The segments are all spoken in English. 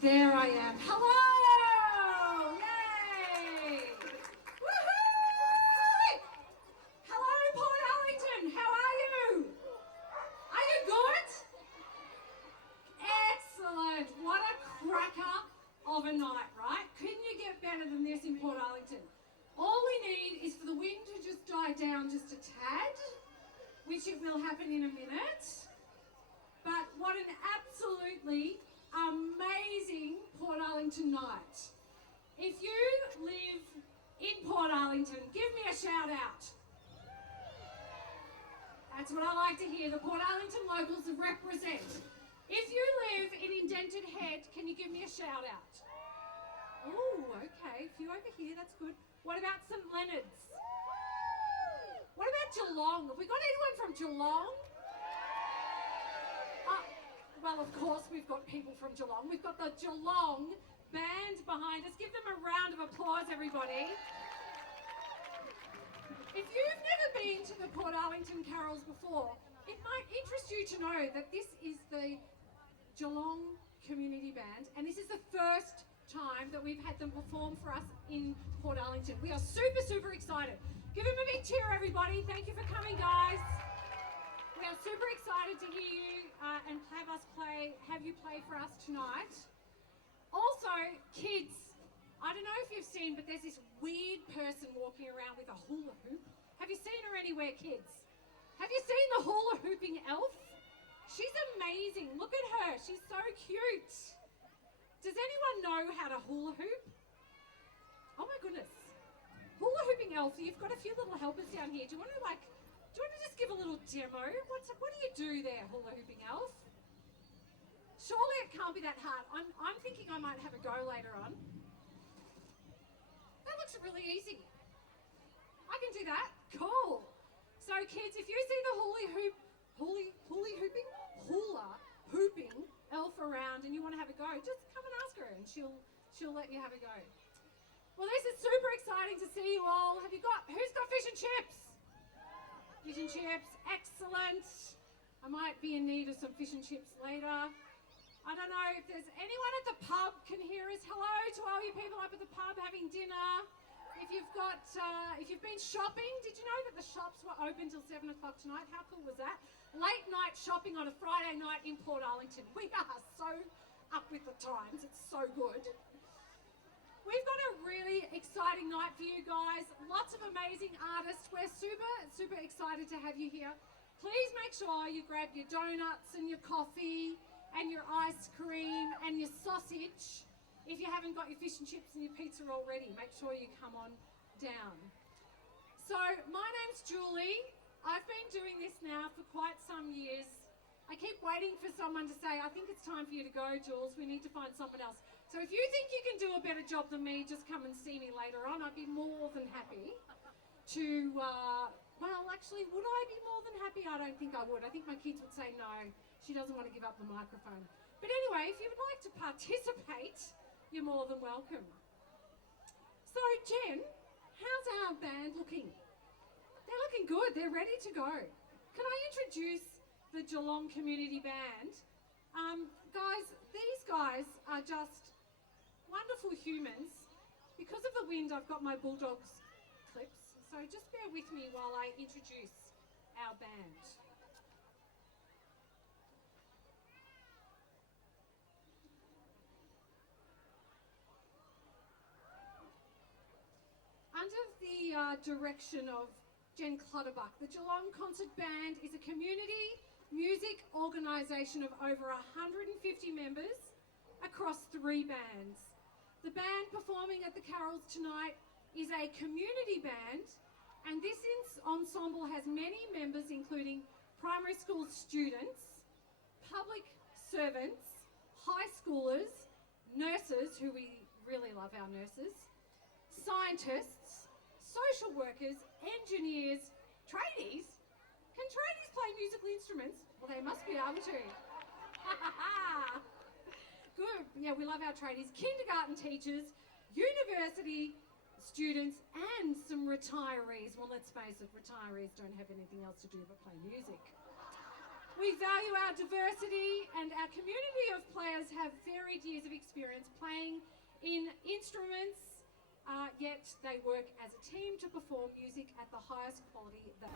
There I am. Hello! Yay! Woohoo! Hello, Portarlington. How are you? Are you good? Excellent. What a cracker of a night, right? Couldn't you get better than this in Portarlington? All we need is for the wind to just die down just a tad, which it will happen in a minute. But what an absolutely amazing Portarlington night. If you live in Portarlington, give me a shout out. That's what I like to hear, the Portarlington locals represent. If you live in Indented Head, can you give me a shout out? Oh, okay, a few over here, that's good. What about St Leonard's? What about Geelong? Have we got anyone from Geelong? Well, of course we've got people from Geelong. We've got the Geelong band behind us. Give them a round of applause, everybody. If you've never been to the Portarlington Carols before, it might interest you to know that this is the Geelong Community Band, and this is the first time that we've had them perform for us in Portarlington. We are super, super excited. Give them a big cheer, everybody. Thank you for coming, guys. We are super excited to hear you and have you play for us tonight. Also, kids, I don't know if you've seen, but there's this weird person walking around with a hula hoop. Have you seen her anywhere, kids? Have you seen the hula hooping elf? She's amazing. Look at her. She's so cute. Does anyone know how to hula hoop? Oh my goodness. Hula hooping elf, you've got a few little helpers down here. Do you want to just give a little demo? What do you do there, hula hooping elf? Surely it can't be that hard. I'm thinking I might have a go later on. That looks really easy. I can do that. Cool. So kids, if you see the hula hooping elf around and you want to have a go, just come and ask her and she'll let you have a go. Well, this is super exciting to see you all. Who's got fish and chips? Fish and chips, excellent. I might be in need of some fish and chips later. I don't know if there's anyone at the pub can hear us. Hello to all you people up at the pub having dinner. If you've been shopping, did you know that the shops were open till 7 o'clock tonight? How cool was that? Late night shopping on a Friday night in Portarlington. We are so up with the times. It's so good. We've got a really exciting night for you guys. Lots of amazing artists. We're super, super excited to have you here. Please make sure you grab your donuts and your coffee and your ice cream and your sausage. If you haven't got your fish and chips and your pizza already, make sure you come on down. So, my name's Julie. I've been doing this now for quite some years. I keep waiting for someone to say, I think it's time for you to go, Jules. We need to find someone else. So if you think you can do a better job than me, just come and see me later on. I'd be more than happy to, well, actually, would I be more than happy? I don't think I would. I think my kids would say no. She doesn't want to give up the microphone. But anyway, if you would like to participate, you're more than welcome. So, Jen, how's our band looking? They're looking good. They're ready to go. Can I introduce the Geelong Community Band? Guys, these guys are just wonderful humans. Because of the wind, I've got my Bulldogs clips, so just bear with me while I introduce our band. Under the direction of Jen Clutterbuck, the Geelong Concert Band is a community music organisation of over 150 members across 3 bands. The band performing at the Carols tonight is a community band, and this ensemble has many members including primary school students, public servants, high schoolers, nurses, who we really love our nurses, scientists, social workers, engineers, tradies. Can tradies play musical instruments? Well, they must be able to. Good. Yeah, we love our tradies. Kindergarten teachers, university students, and some retirees. Well, let's face it, retirees don't have anything else to do but play music. We value our diversity, and our community of players have varied years of experience playing in instruments, yet they work as a team to perform music at the highest quality that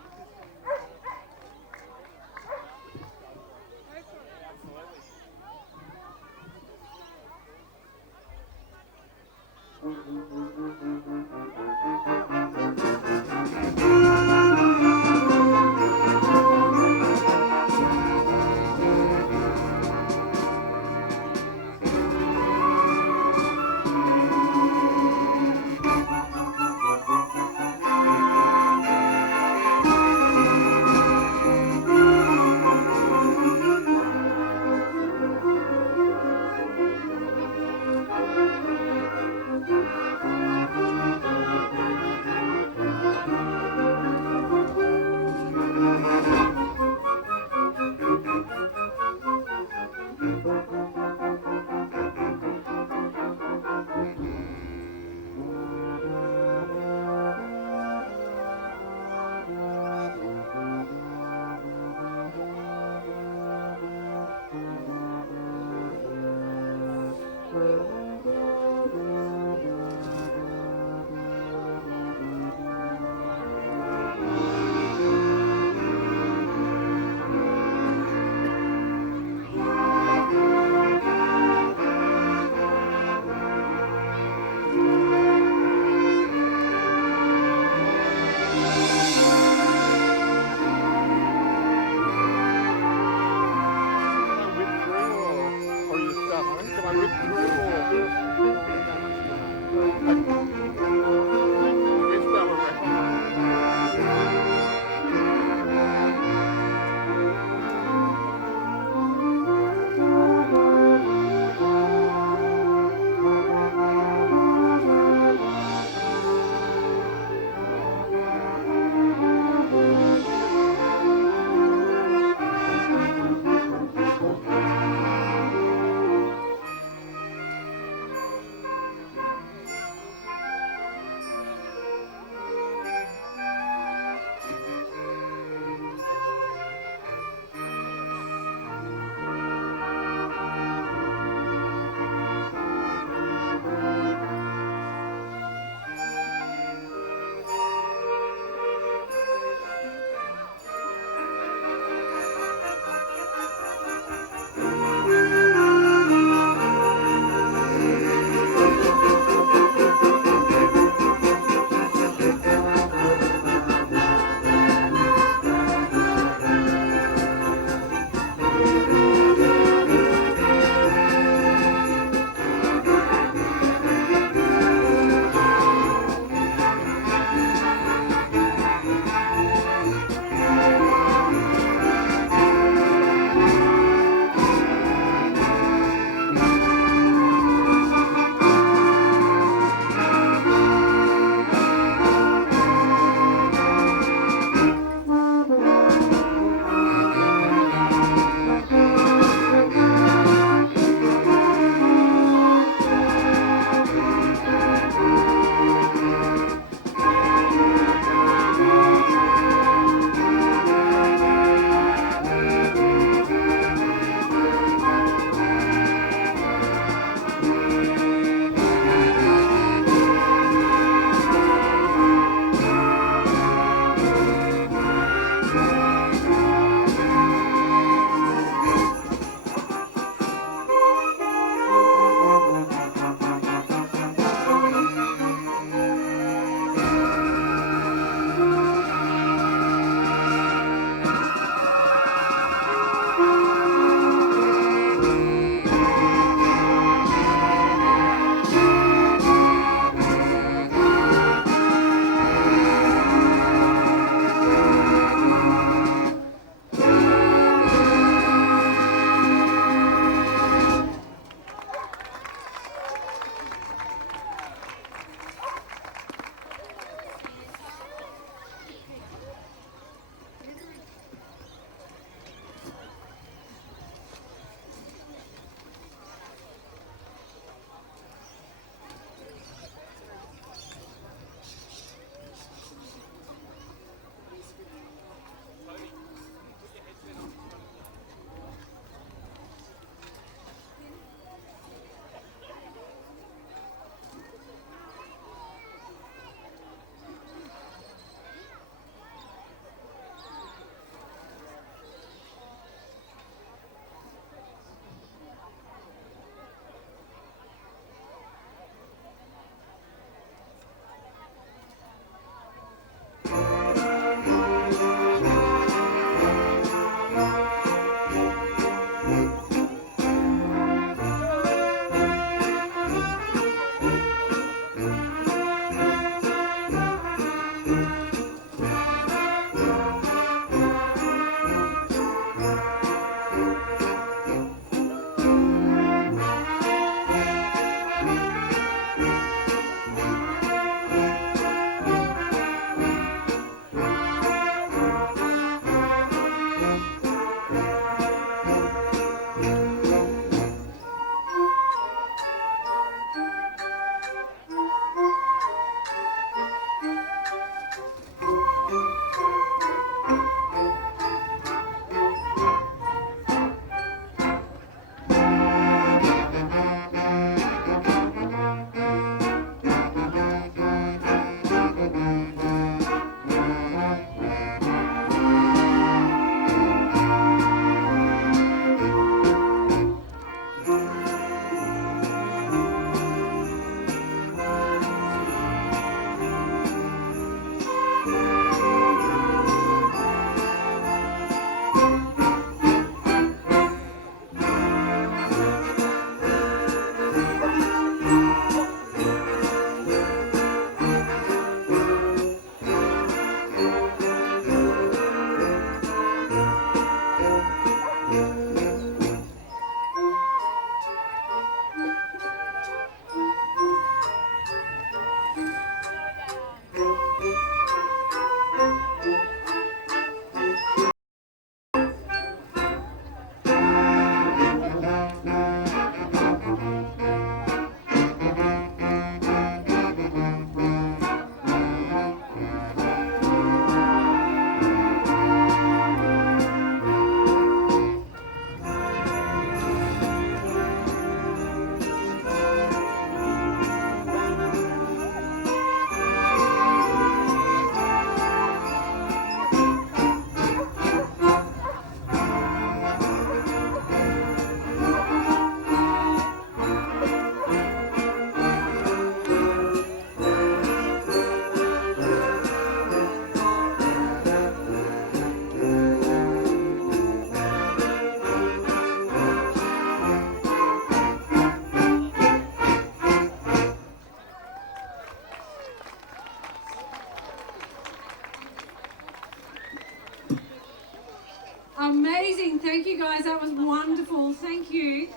Amazing. Thank you, guys. That was wonderful. Thank you.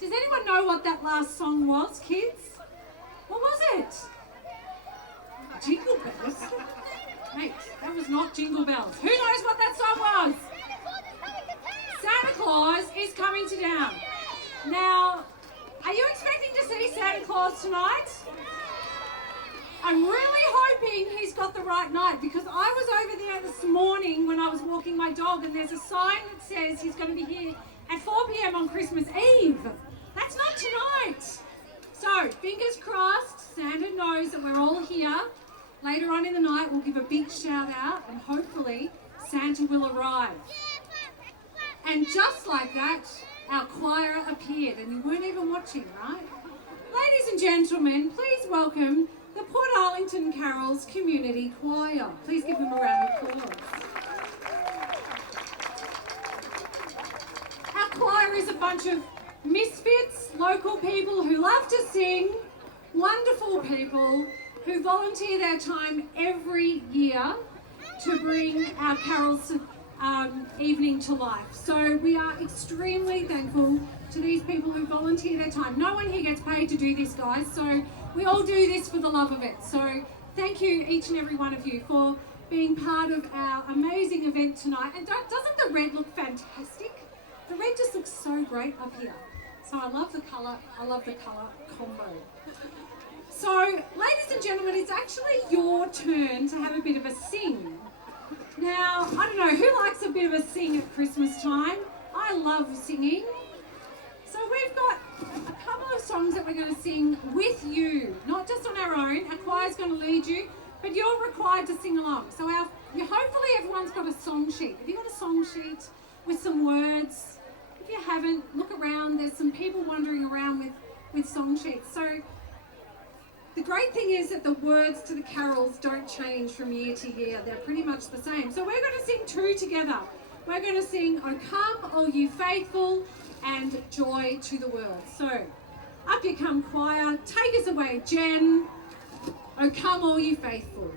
Does anyone know what that last song was, kids? What was it? Jingle Bells? Mate, that was not Jingle Bells. Who knows what that song was? Santa Claus is coming to town. Now, are you expecting to see Santa Claus tonight? I'm really hoping he's got the right night, because I was over there this morning when I was walking my dog, and there's a sign that says he's going to be here at 4 p.m. on Christmas Eve. That's not tonight. So, fingers crossed, Santa knows that we're all here. Later on in the night, we'll give a big shout out, and hopefully Santa will arrive. And just like that, our choir appeared, and you weren't even watching, right? Ladies and gentlemen, please welcome the Portarlington Carols Community Choir. Please give them a round of applause. Our choir is a bunch of misfits, local people who love to sing, wonderful people who volunteer their time every year to bring our carols evening to life. So we are extremely thankful to these people who volunteer their time. No one here gets paid to do this, guys, so we all do this for the love of it. So thank you, each and every one of you, for being part of our amazing event tonight. And doesn't the red look fantastic? The red just looks so great up here. So I love the colour combo. So, ladies and gentlemen, it's actually your turn to have a bit of a sing. Now, I don't know, who likes a bit of a sing at Christmas time? I love singing. So we've got a couple of songs that we're going to sing with you, not just on our own. Our choir's going to lead you, but you're required to sing along. So hopefully everyone's got a song sheet. Have you got a song sheet with some words? If you haven't, look around. There's some people wandering around with song sheets. So the great thing is that the words to the carols don't change from year to year. They're pretty much the same. So we're going to sing two together. We're going to sing "O Come, All You Faithful" and "Joy to the World." So up you come, choir. Take us away, Jen. "O Come, All You Faithful."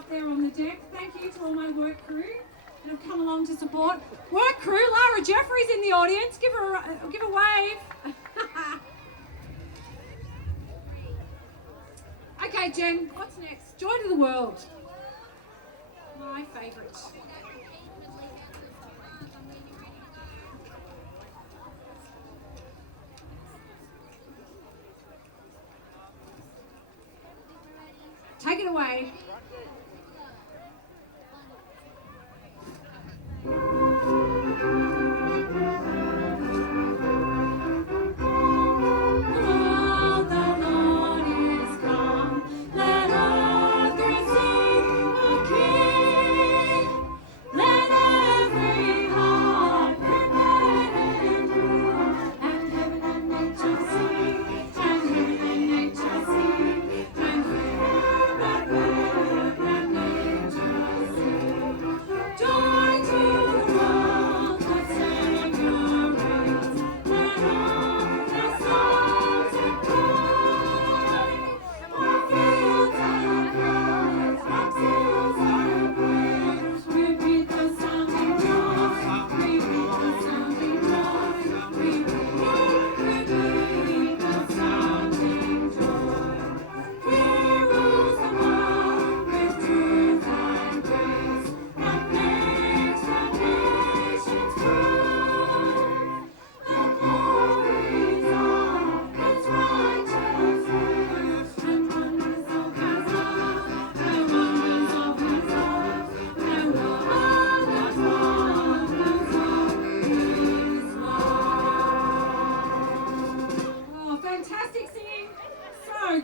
up there on the deck. Thank you to all my work crew that have come along to support. Work crew, Lara Jeffrey's in the audience. Give her a wave. Okay, Jen, what's next? Joy to the World. My favourite. Take it away.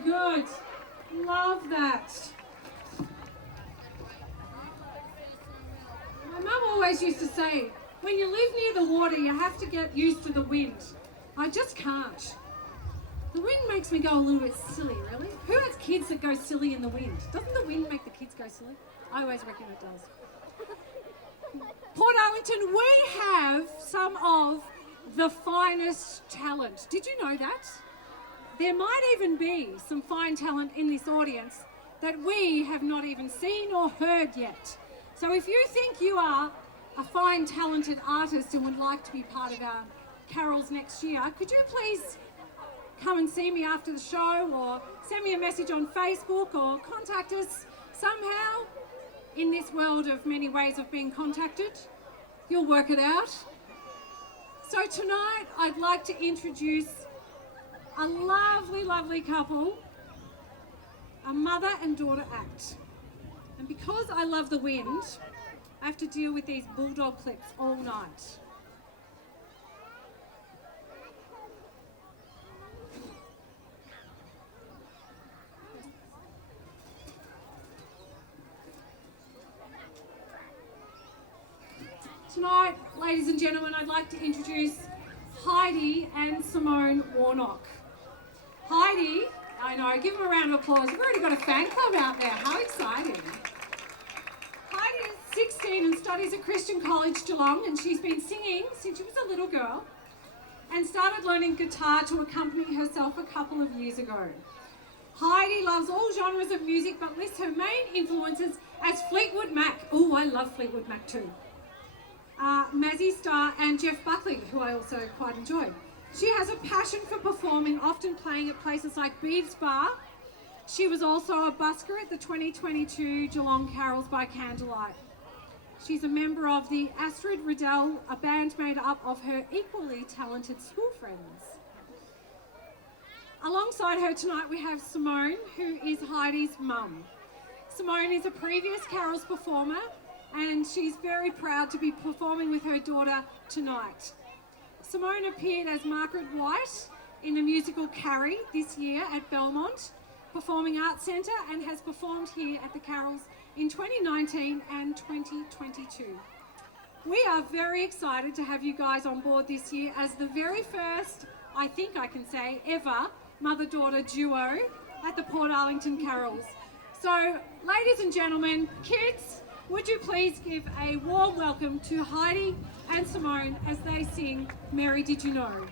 Good. Love that. My mum always used to say, when you live near the water, you have to get used to the wind. I just can't. The wind makes me go a little bit silly, really. Who has kids that go silly in the wind? Doesn't the wind make the kids go silly? I always reckon it does. Portarlington, we have some of the finest talent. Did you know that? There might even be some fine talent in this audience that we have not even seen or heard yet. So if you think you are a fine, talented artist and would like to be part of our carols next year, could you please come and see me after the show, or send me a message on Facebook, or contact us somehow in this world of many ways of being contacted? You'll work it out. So tonight I'd like to introduce a lovely, lovely couple, a mother and daughter act. And because I love the wind, I have to deal with these bulldog clips all night. Tonight, ladies and gentlemen, I'd like to introduce Heidi and Simone Warnock. Heidi, I know, give them a round of applause. We've already got a fan club out there. How exciting. Heidi is 16 and studies at Christian College Geelong, and she's been singing since she was a little girl and started learning guitar to accompany herself a couple of years ago. Heidi loves all genres of music but lists her main influences as Fleetwood Mac. Oh, I love Fleetwood Mac too. Mazzy Star and Jeff Buckley, who I also quite enjoy. She has a passion for performing, often playing at places like Beeves Bar. She was also a busker at the 2022 Geelong Carols by Candlelight. She's a member of the Astrid Riddell, a band made up of her equally talented school friends. Alongside her tonight we have Simone, who is Heidi's mum. Simone is a previous Carols performer, and she's very proud to be performing with her daughter tonight. Simone appeared as Margaret White in the musical Carrie this year at Belmont Performing Arts Centre, and has performed here at the Carols in 2019 and 2022. We are very excited to have you guys on board this year as the very first, I think I can say, ever mother-daughter duo at the Portarlington Carols. So, ladies and gentlemen, kids, would you please give a warm welcome to Heidi and Simone as they sing Mary Did You Know?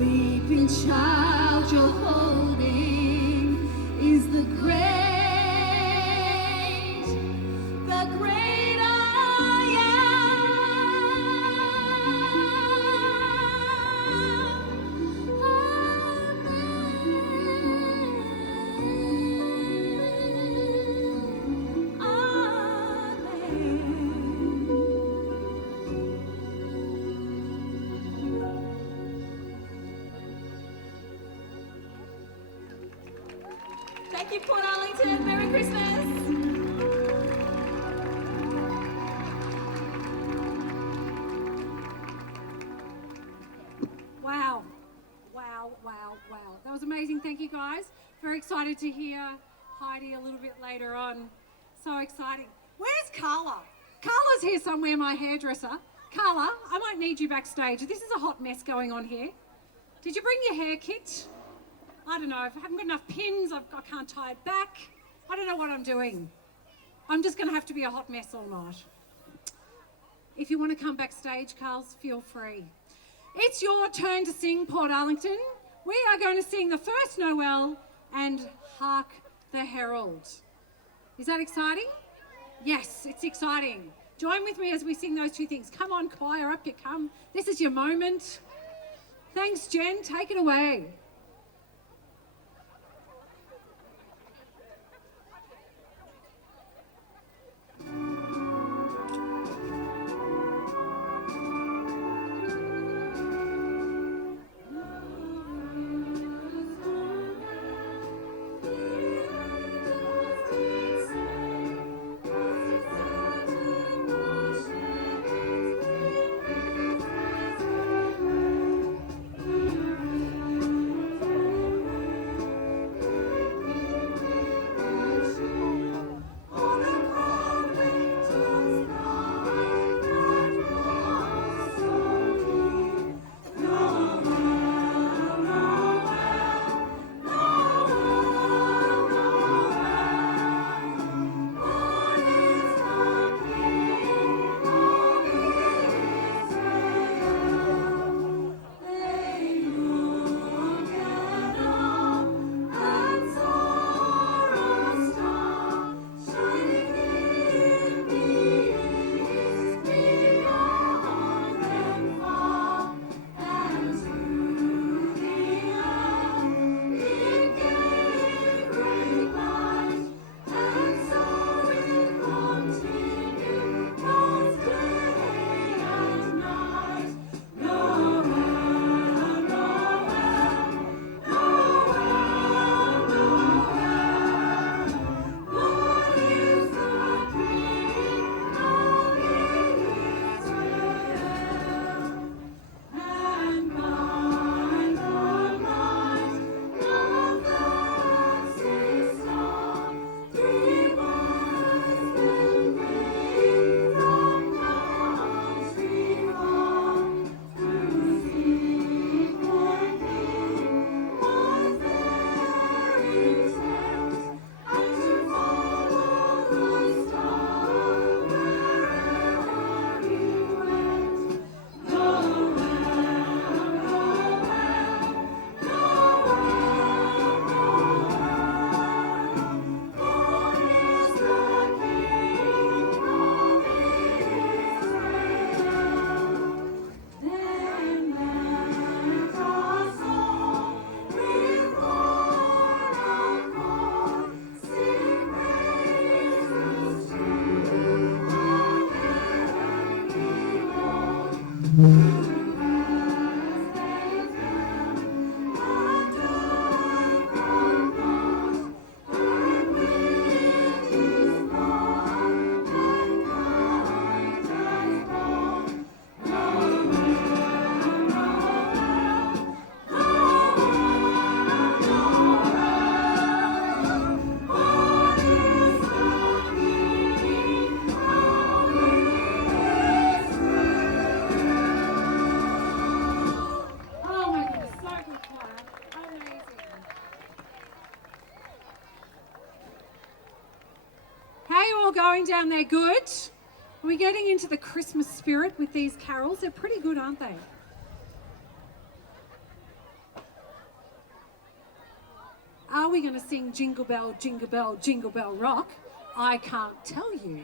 sleeping child you're holding is the great I am. Thank you, Portarlington. Merry Christmas. Wow. Wow, wow, wow. That was amazing. Thank you, guys. Very excited to hear Heidi a little bit later on. So exciting. Where's Carla? Carla's here somewhere, my hairdresser. Carla, I might need you backstage. This is a hot mess going on here. Did you bring your hair kit? I don't know. I haven't got enough pins. I can't tie it back. I don't know what I'm doing. I'm just going to have to be a hot mess all night. If you want to come backstage, Carls, feel free. It's your turn to sing, Portarlington. We are going to sing the first Noel and Hark the Herald. Is that exciting? Yes, it's exciting. Join with me as we sing those two things. Come on, choir, up you come. This is your moment. Thanks, Jen. Take it away. Going down there good? Are we getting into the Christmas spirit with these carols? They're pretty good, aren't they? are we going to sing Jingle Bell, Jingle Bell Rock? I can't tell you.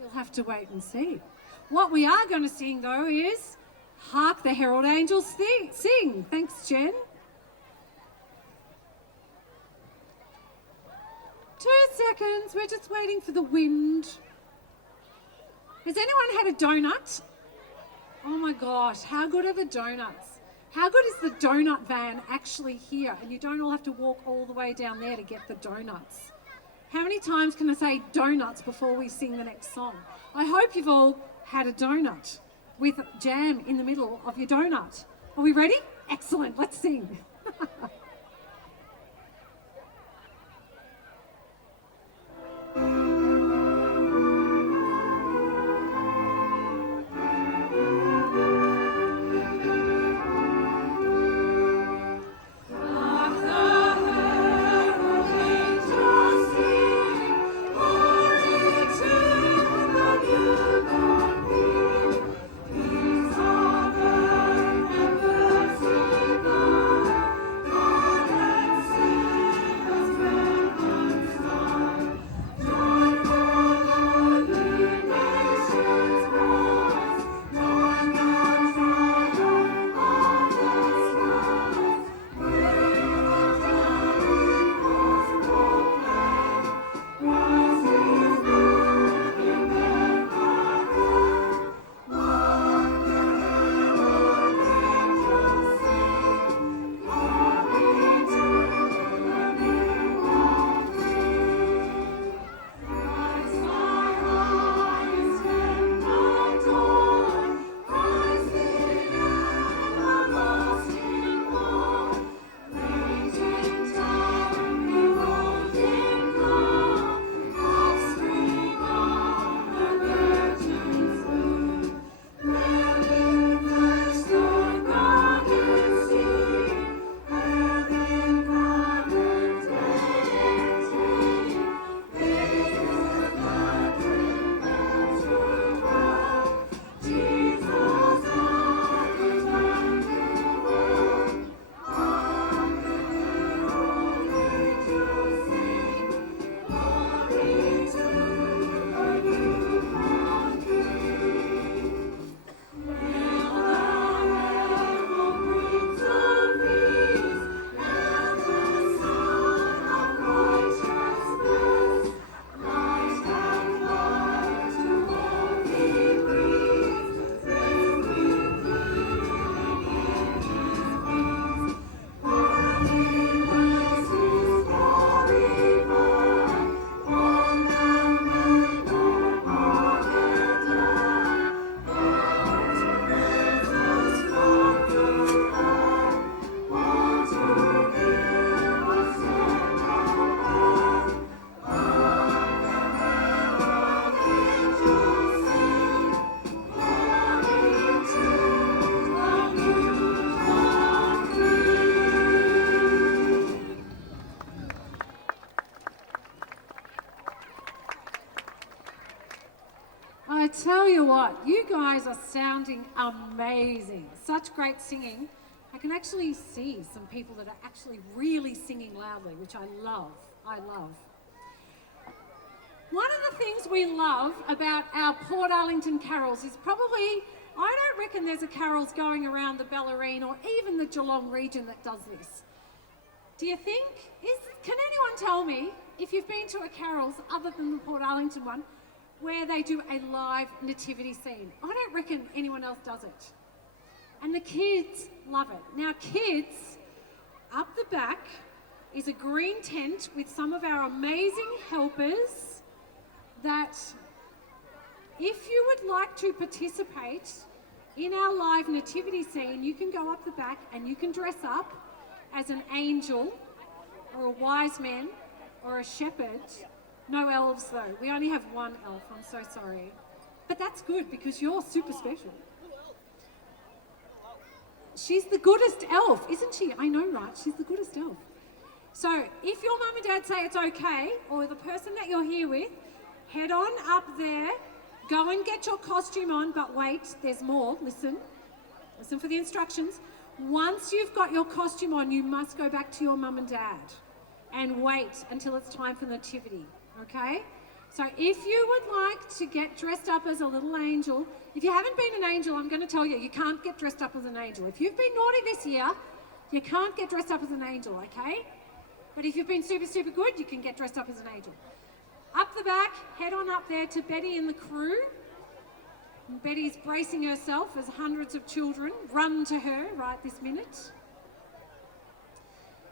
You'll have to wait and see. What we are going to sing, though, is Hark the Herald Angels Sing. Thanks, Jen. 2 seconds. We're just waiting for the wind. Has anyone had a donut? Oh my gosh, how good are the donuts? How good is the donut van actually here? And you don't all have to walk all the way down there to get the donuts. How many times can I say donuts before we sing the next song? I hope you've all had a donut with jam in the middle of your donut. Are we ready? Excellent, let's sing. I tell you what, you guys are sounding amazing. Such great singing. I can actually see some people that are actually really singing loudly, which I love. I love. One of the things we love about our Portarlington Carols is probably, I don't reckon there's a carols going around the Bellarine or even the Geelong region that does this. Do you think? Can anyone tell me if you've been to a carols other than the Portarlington one where they do a live nativity scene? I don't reckon anyone else does it. And the kids love it. Now kids, up the back is a green tent with some of our amazing helpers that if you would like to participate in our live nativity scene, you can go up the back and you can dress up as an angel or a wise man or a shepherd. No elves though. We only have one elf. I'm so sorry. But that's good because you're super special. She's the goodest elf, isn't she? I know, right? She's the goodest elf. So if your mum and dad say it's okay, or the person that you're here with, head on up there, go and get your costume on, but wait, there's more. Listen for the instructions. Once you've got your costume on, you must go back to your mum and dad. and wait until it's time for nativity, okay? So if you would like to get dressed up as a little angel, if you haven't been an angel, I'm going to tell you, you can't get dressed up as an angel. If you've been naughty this year, you can't get dressed up as an angel, okay? But if you've been super, super good, you can get dressed up as an angel. Up the back, head on up there to Betty and the crew. And Betty's bracing herself as hundreds of children run to her right this minute.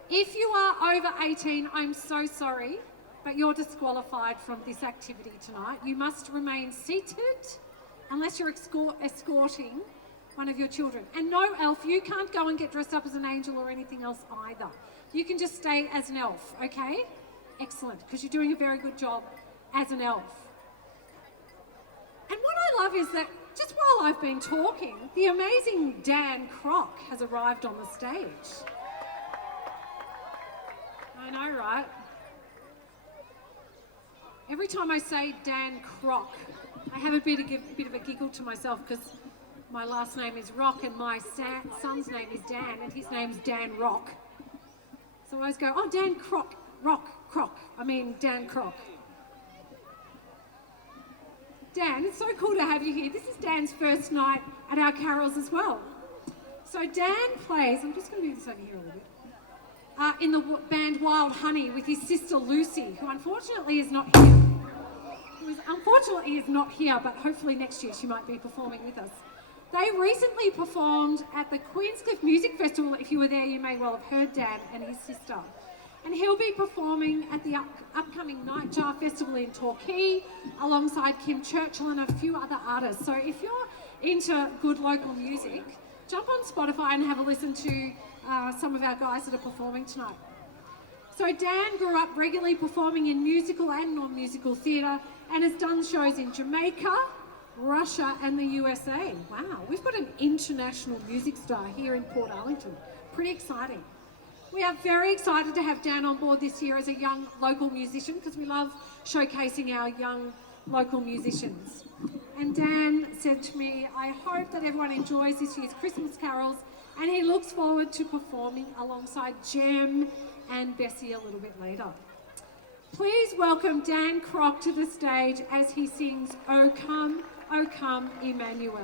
If you are over 18, I'm so sorry, but you're disqualified from this activity tonight. You must remain seated unless you're escorting one of your children. And no, Elf, you can't go and get dressed up as an angel or anything else either. You can just stay as an elf, okay? Excellent, because you're doing a very good job as an elf. And what I love is that just while I've been talking, the amazing Dan Croc has arrived on the stage. I know, right? Every time I say Dan Croc, I have a bit of a giggle to myself because my last name is Rock and my son's name is Dan and his name's Dan Rock. So I always go, oh, Dan Croc, Dan Croc. Dan, it's so cool to have you here. This is Dan's first night at our carols as well. So Dan plays, I'm just going to move this over here a little bit, in the band Wild Honey with his sister Lucy, who unfortunately is not here. Unfortunately is not here, but hopefully next year she might be performing with us. They recently performed at the Queenscliff Music Festival. If you were there, you may well have heard Dan and his sister. And he'll be performing at the upcoming Nightjar Festival in Torquay alongside Kim Churchill and a few other artists. So if you're into good local music, jump on Spotify and have a listen to some of our guys that are performing tonight. So Dan grew up regularly performing in musical and non-musical theatre and has done shows in Jamaica, Russia and the USA. Wow, we've got an international music star here in Portarlington. Pretty exciting. We are very excited to have Dan on board this year as a young local musician because we love showcasing our young local musicians. And Dan said to me, I hope that everyone enjoys this year's Christmas carols and he looks forward to performing alongside Jem and Bessie a little bit later. Please welcome Dan Croc to the stage as he sings O Come, Emmanuel.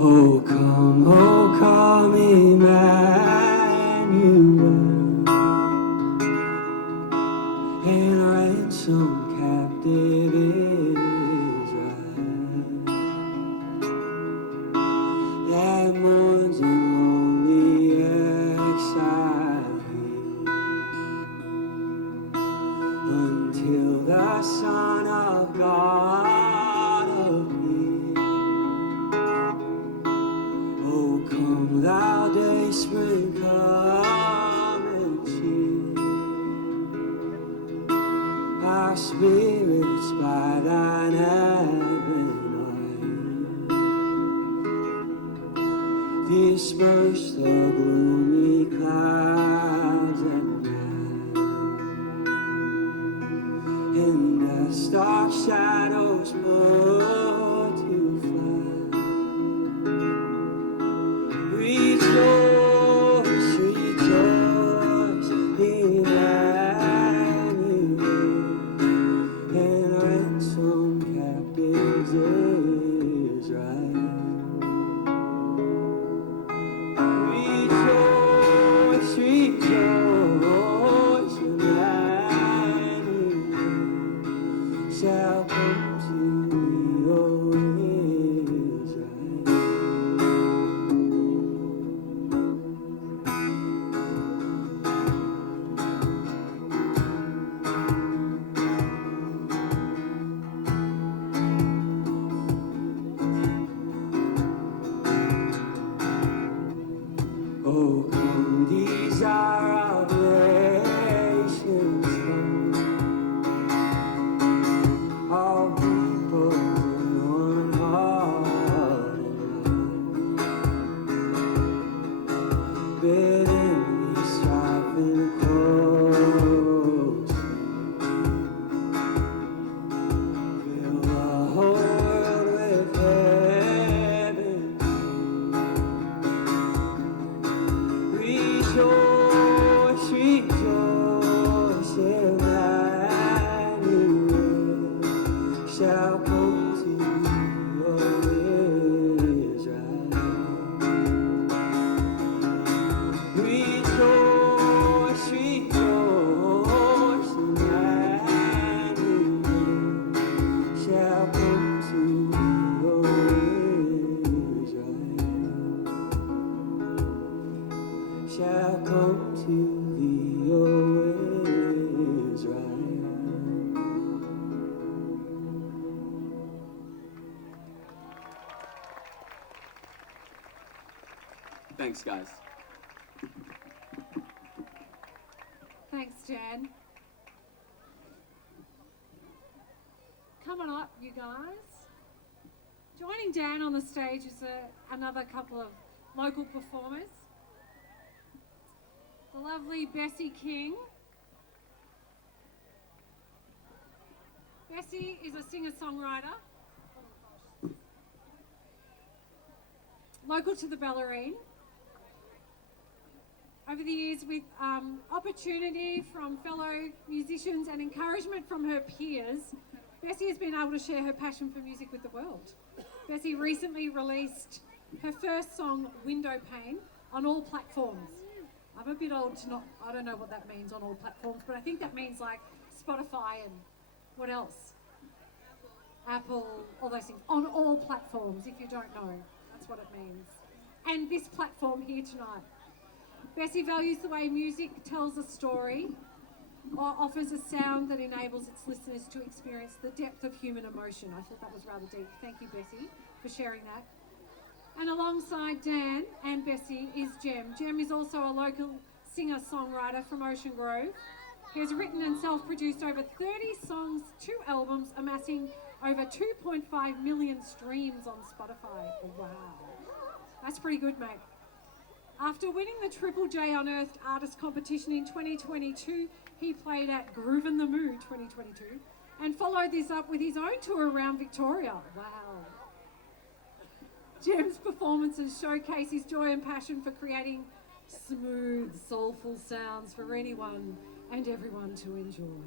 O come, Emmanuel, and ransom captive Israel that mourns in lonely exile until the Son of God appear. O come, thou day spring, come and cheer our spirits by thine advent light. Disperse the gloomy clouds at night, and the dark shadows put to flight. Rejoice, rejoice, Emmanuel, and ransom captives Israel. Rejoice, rejoice, Emmanuel shall come to thee, O Israel. Oh, come, desire of nations, come, all people shall come to your Israel. Rejoice, rejoice, Emmanuel shall come to your Israel. Shall come to thee, O Israel. Thanks, guys. Thanks, Jan. Coming up, you guys. Joining Dan on the stage is another couple of local performers. The lovely Bessie King. Bessie is a singer-songwriter, local to the Bellarine. Over the years, with opportunity from fellow musicians and encouragement from her peers, Bessie has been able to share her passion for music with the world. Bessie recently released her first song, Window Pane, on all platforms. I'm a bit old to not, I don't know what that means on all platforms, but I think that means like Spotify and what else? Apple, all those things. On all platforms, if you don't know, that's what it means. And this platform here tonight. Bessie values the way music tells a story or offers a sound that enables its listeners to experience the depth of human emotion. I thought that was rather deep. Thank you, Bessie, for sharing that. And alongside Dan and Bessie is Jem. Jem is also a local singer-songwriter from Ocean Grove. He has written and self-produced over 30 songs, 2 albums, amassing over 2.5 million streams on Spotify. Oh, wow. That's pretty good, mate. After winning the Triple J Unearthed Artist Competition in 2022, he played at Groove in the Mood 2022 and followed this up with his own tour around Victoria. Wow. Jem's performances showcase his joy and passion for creating smooth, soulful sounds for anyone and everyone to enjoy.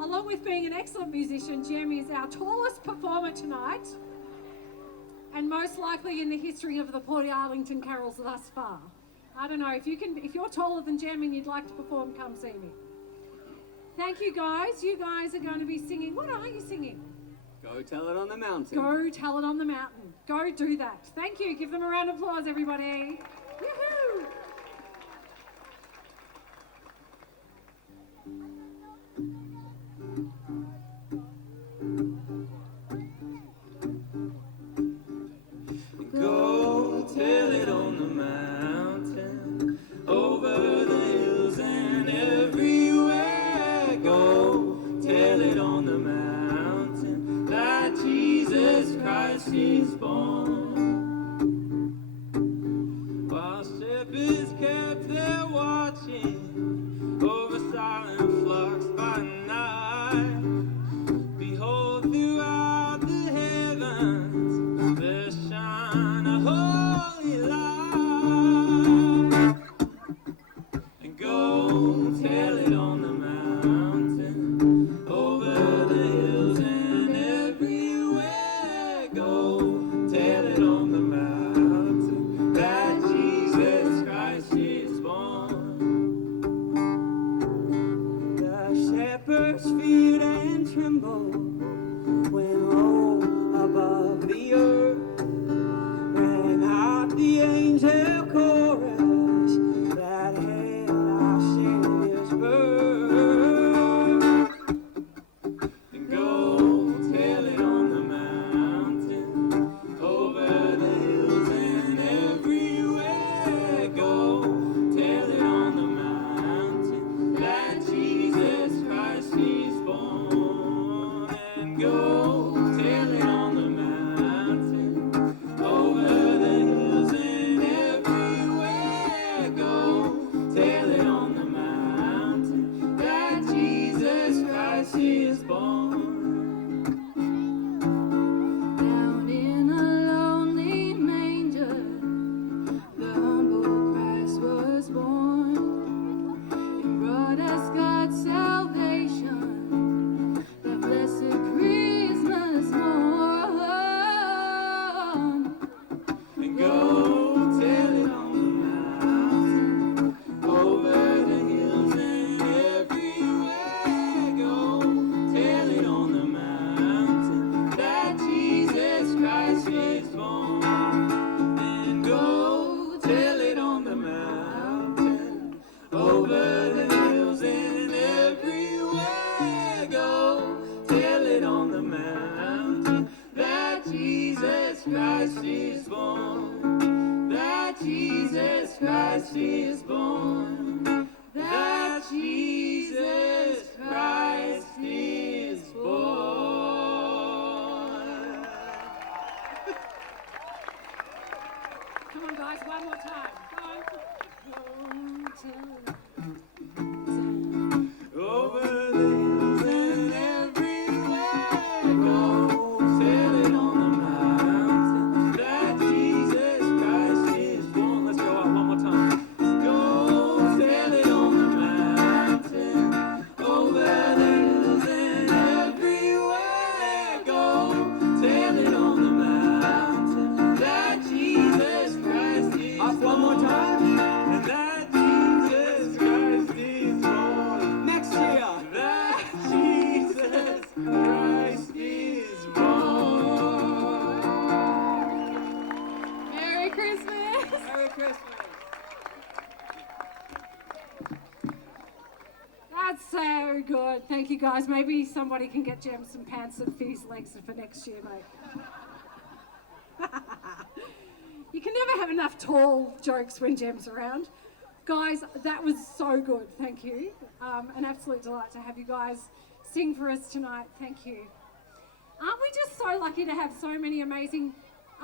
Along with being an excellent musician, Jem is our tallest performer tonight, and most likely in the history of the Portarlington Carols thus far. I don't know, if you're taller than Jem and you'd like to perform, come see me. Thank you, guys. You guys are going to be singing. What are you singing? Go tell it on the mountain. Go tell it on the mountain. Go do that. Thank you. Give them a round of applause, everybody. Woohoo! Go tell it on the mountain, over the hills and everywhere. Go tell it on the mountain that Jesus Christ is born. While shepherds kept their watching over silent flocks by night, behold, throughout the heavens there shine a holy light. And go tell it on the mountain, over the hills and everywhere. Go tell it on the mountain that Jesus Christ is born. The shepherds feared and trembled when low above the earth rang out the angel chorus that hailed our Savior's birth. And go tell it on the mountain, over the hills and everywhere. Go tell it on the mountain that Jesus Christ is born. And go tell it on the mountain, the mountain that Jesus Christ is born. That Jesus Christ is born. That Jesus Christ is born. Come on, guys, one more time. Over the hills and everywhere, go sailing on the mountain that Jesus Christ is born. Let's go out one more time. Go sailing on the mountain, over the hills and everywhere, go sailing on the mountain that Jesus Christ is born. Up one more time. And that Jesus Christ is born. Next year. That Jesus Christ is born. Merry Christmas! Merry Christmas. That's so good. Thank you, guys. Maybe somebody can get Jem some pants and fit his legs for next year, mate. You can never have enough tall jokes when Jem's around. Guys, that was so good. Thank you. An absolute delight to have you guys sing for us tonight. Thank you. Aren't we just so lucky to have so many amazing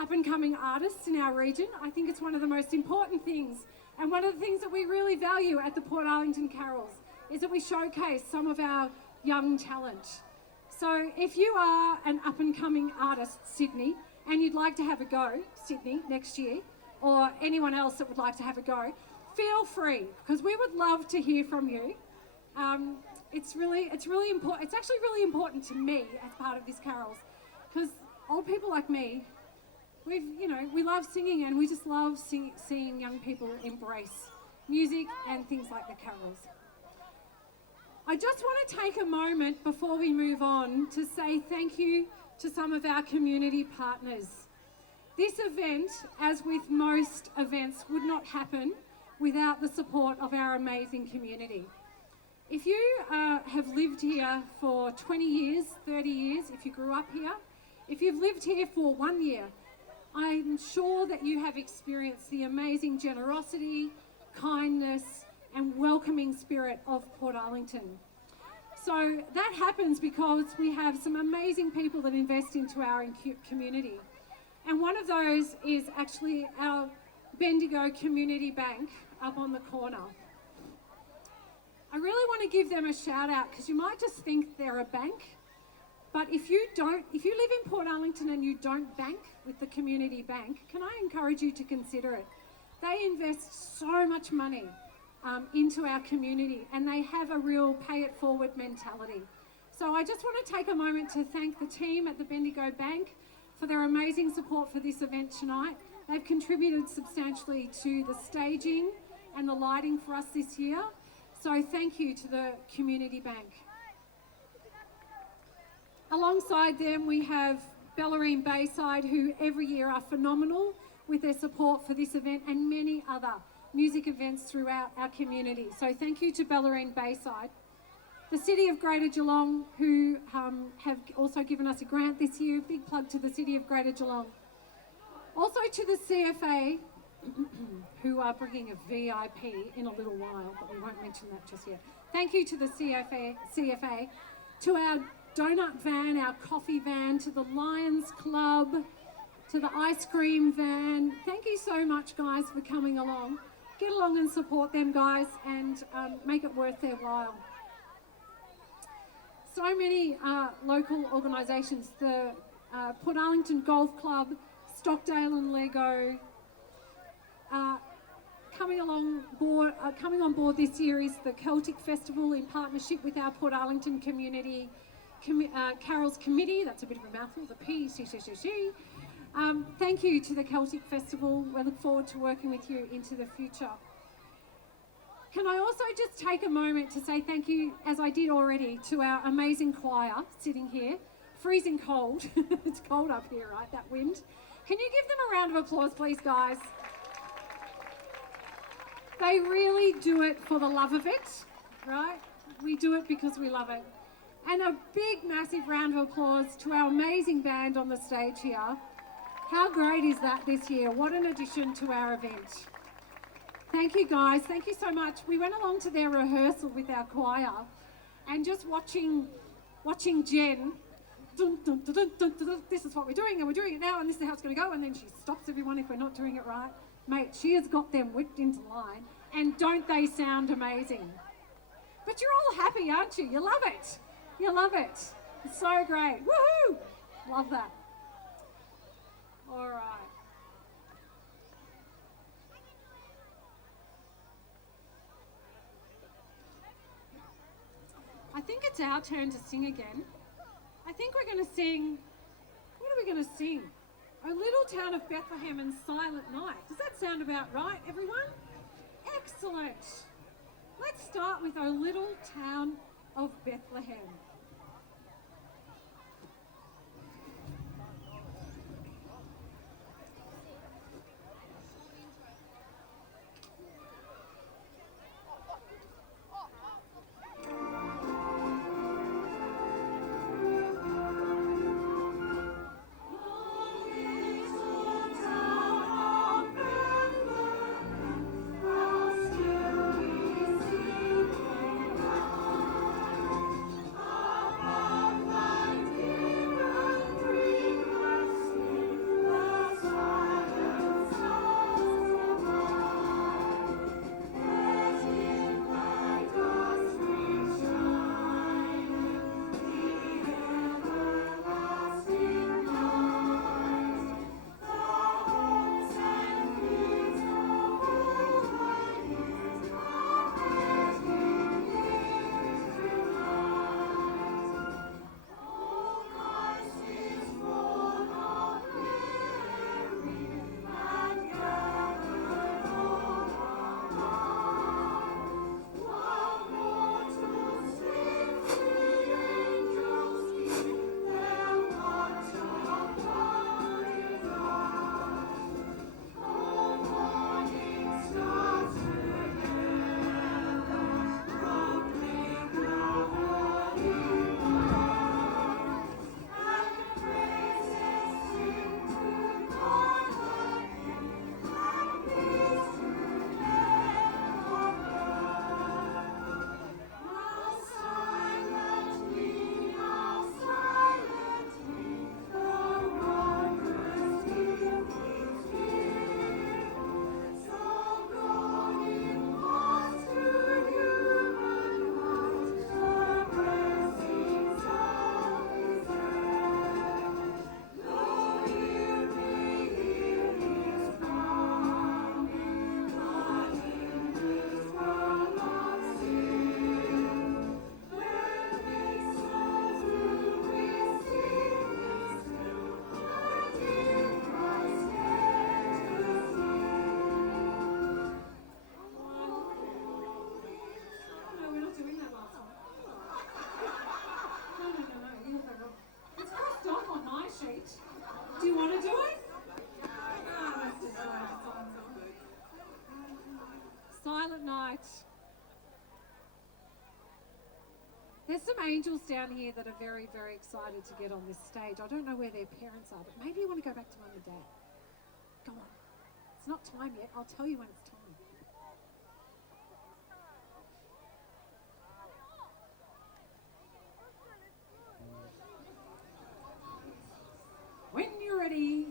up-and-coming artists in our region? I think it's one of the most important things, and one of the things that we really value at the Portarlington Carols is that we showcase some of our young talent. So if you are an up-and-coming artist, Sydney, and you'd like to have a go, Sydney, next year, or anyone else that would like to have a go, feel free, because we would love to hear from you. It's really important. It's actually really important to me as part of this carols, because old people like me, we love singing, and we just love seeing young people embrace music and things like the carols. I just want to take a moment before we move on to say thank you to some of our community partners. This event, as with most events, would not happen without the support of our amazing community. If you have lived here for 20 years, 30 years, if you grew up here, if you've lived here for 1 year, I'm sure that you have experienced the amazing generosity, kindness, and welcoming spirit of Portarlington. So that happens because we have some amazing people that invest into our community. And one of those is actually our Bendigo Community Bank up on the corner. I really want to give them a shout out, because you might just think they're a bank, but if you live in Portarlington and you don't bank with the community bank, can I encourage you to consider it? They invest so much money into our community, and they have a real pay it forward mentality. So I just want to take a moment to thank the team at the Bendigo Bank for their amazing support for this event tonight. They've contributed substantially to the staging and the lighting for us this year. So thank you to the Community Bank. Alongside them, we have Bellarine Bayside, who every year are phenomenal with their support for this event and many other music events throughout our community. So thank you to Bellarine Bayside. The City of Greater Geelong, who have also given us a grant this year. Big plug to the City of Greater Geelong. Also to the CFA, who are bringing a VIP in a little while, but we won't mention that just yet. Thank you to the CFA, to our donut van, our coffee van, to the Lions Club, to the ice cream van. Thank you so much, guys, for coming along. Get along and support them, guys, and make it worth their while. So many local organisations, the Portarlington Golf Club, Stockdale and Lego. Coming on board this year is the Celtic Festival in partnership with our Portarlington Community Carols Committee. That's a bit of a mouthful, the PCCCC. Thank you to the Celtic Festival. We look forward to working with you into the future. Can I also just take a moment to say thank you, as I did already, to our amazing choir sitting here. Freezing cold. It's cold up here, right? That wind. Can you give them a round of applause, please, guys? They really do it for the love of it, right? We do it because we love it. And a big, massive round of applause to our amazing band on the stage here. How great is that this year? What an addition to our event. Thank you guys, thank you so much. We went along to their rehearsal with our choir and just watching Jen, dun, dun, dun, dun, dun, dun, this is what we're doing and we're doing it now and this is how it's going to go, and then she stops everyone if we're not doing it right. Mate, she has got them whipped into line, and don't they sound amazing? But you're all happy, aren't you? You love it. You love it. It's so great. Woohoo! Love that. All right. I think it's our turn to sing again. I think we're going to sing, what are we going to sing? O Little Town of Bethlehem and Silent Night. Does that sound about right, everyone? Excellent. Let's start with O Little Town of Bethlehem. Do you want to do it? Let's just do it. Silent Night. There's some angels down here that are very, very excited to get on this stage. I don't know where their parents are, but maybe you want to go back to Mum and Dad. Go on. It's not time yet. I'll tell you when it's time. When you're ready.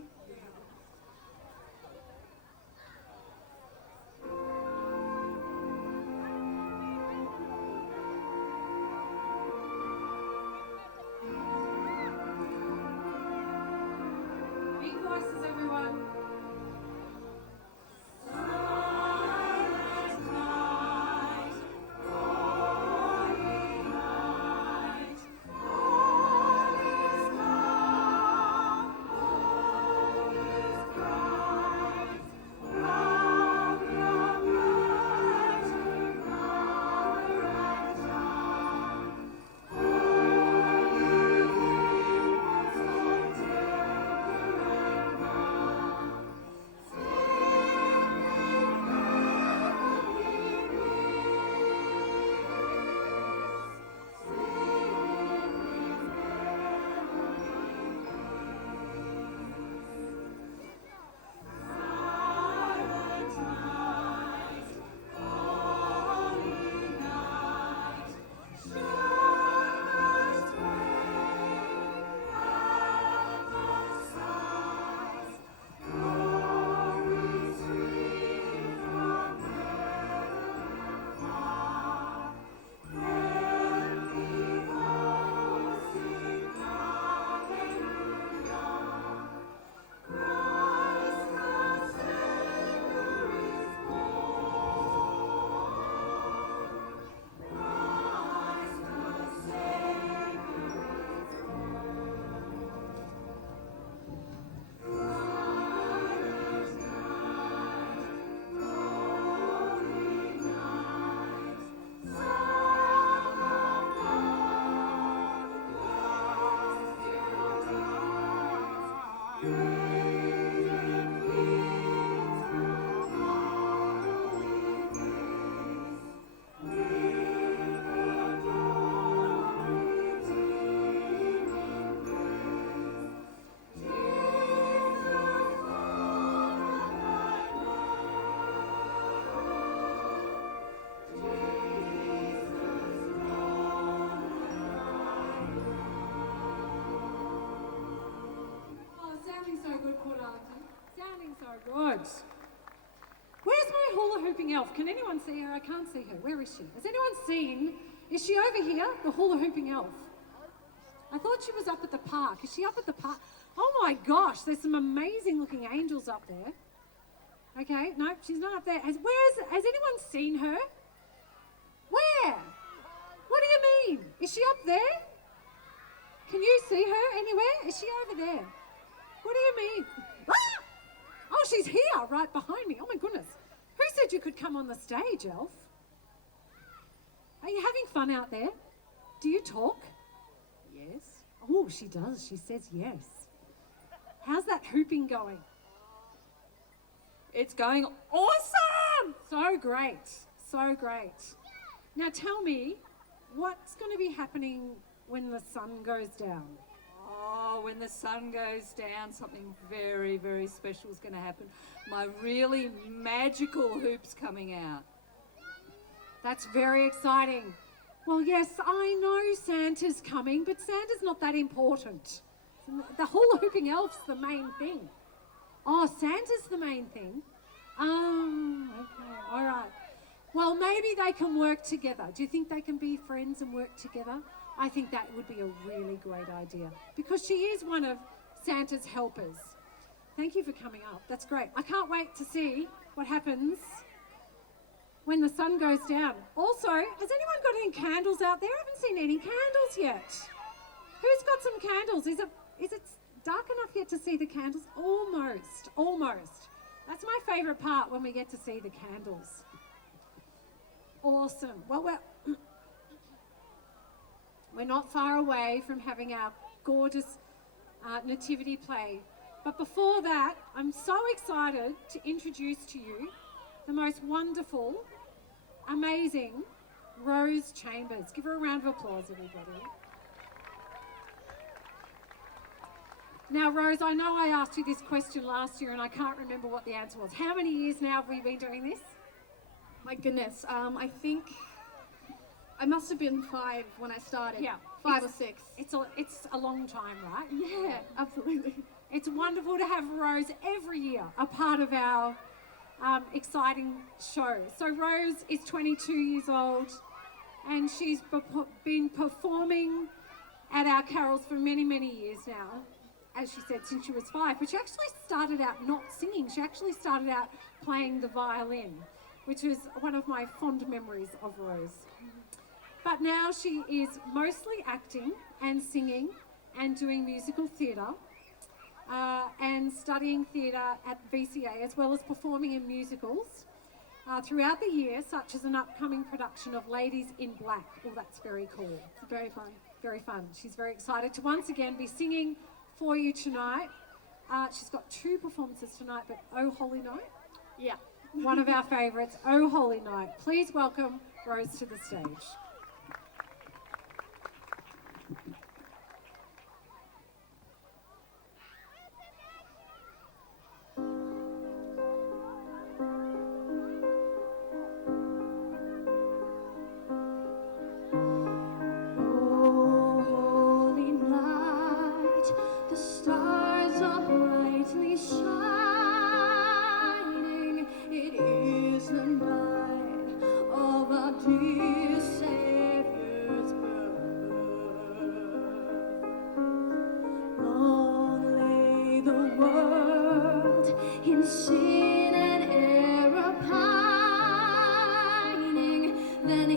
Big voices, everyone. good, Portarlington. Sounding so good. Where's my hula hooping elf? Can anyone see her? I can't see her. Where is she? Has anyone seen? Is she over here? The hula hooping elf. I thought she was up at the park. Is she up at the park? Oh my gosh, there's some amazing looking angels up there. Okay, no, she's not up there. Has anyone seen her? Where? What do you mean? Is she up there? Can you see her anywhere? Is she over there? What do you mean? Ah! Oh, she's here, right behind me. Oh my goodness. Who said you could come on the stage, Elf? Are you having fun out there? Do you talk? Yes. Oh, she does. She says yes. How's that hooping going? It's going awesome! So great. So great. Now tell me, what's going to be happening when the sun goes down? Oh, when the sun goes down, something very, very special is going to happen. My really magical hoop's coming out. That's very exciting. Well, yes, I know Santa's coming, but Santa's not that important. The hula hooping elf's the main thing. Oh, Santa's the main thing. Okay, all right. Well, maybe they can work together. Do you think they can be friends and work together? I think that would be a really great idea because she is one of Santa's helpers. Thank you for coming up. That's great. I can't wait to see what happens when the sun goes down. Also, has anyone got any candles out there? I haven't seen any candles yet. Who's got some candles? Is it dark enough yet to see the candles? Almost, almost. That's my favourite part when we get to see the candles. Awesome. Well, we're not far away from having our gorgeous nativity play. But before that, I'm so excited to introduce to you the most wonderful, amazing Rose Chambers. Give her a round of applause, everybody. Now, Rose, I know I asked you this question last year and I can't remember what the answer was. How many years now have we been doing this? My goodness, I think I must have been 5 when I started. Yeah. 5 or 6. It's a long time, right? Yeah, absolutely. It's wonderful to have Rose every year a part of our exciting show. So Rose is 22 years old and she's been performing at our carols for many, many years now. As she said, since she was 5. But she actually started out not singing. She actually started out playing the violin, which is one of my fond memories of Rose. But now she is mostly acting and singing and doing musical theatre and studying theatre at VCA, as well as performing in musicals throughout the year, such as an upcoming production of Ladies in Black. Oh, that's very cool. It's very fun. Very fun. She's very excited to once again be singing for you tonight. She's got 2 performances tonight, but Oh Holy Night, Yeah. one of our favourites, Oh Holy Night. Please welcome Rose to the stage. Oh, holy night, the stars are brightly shining. It is the night of our dear Savior's birth. Long lay the world in sin and error pining. Then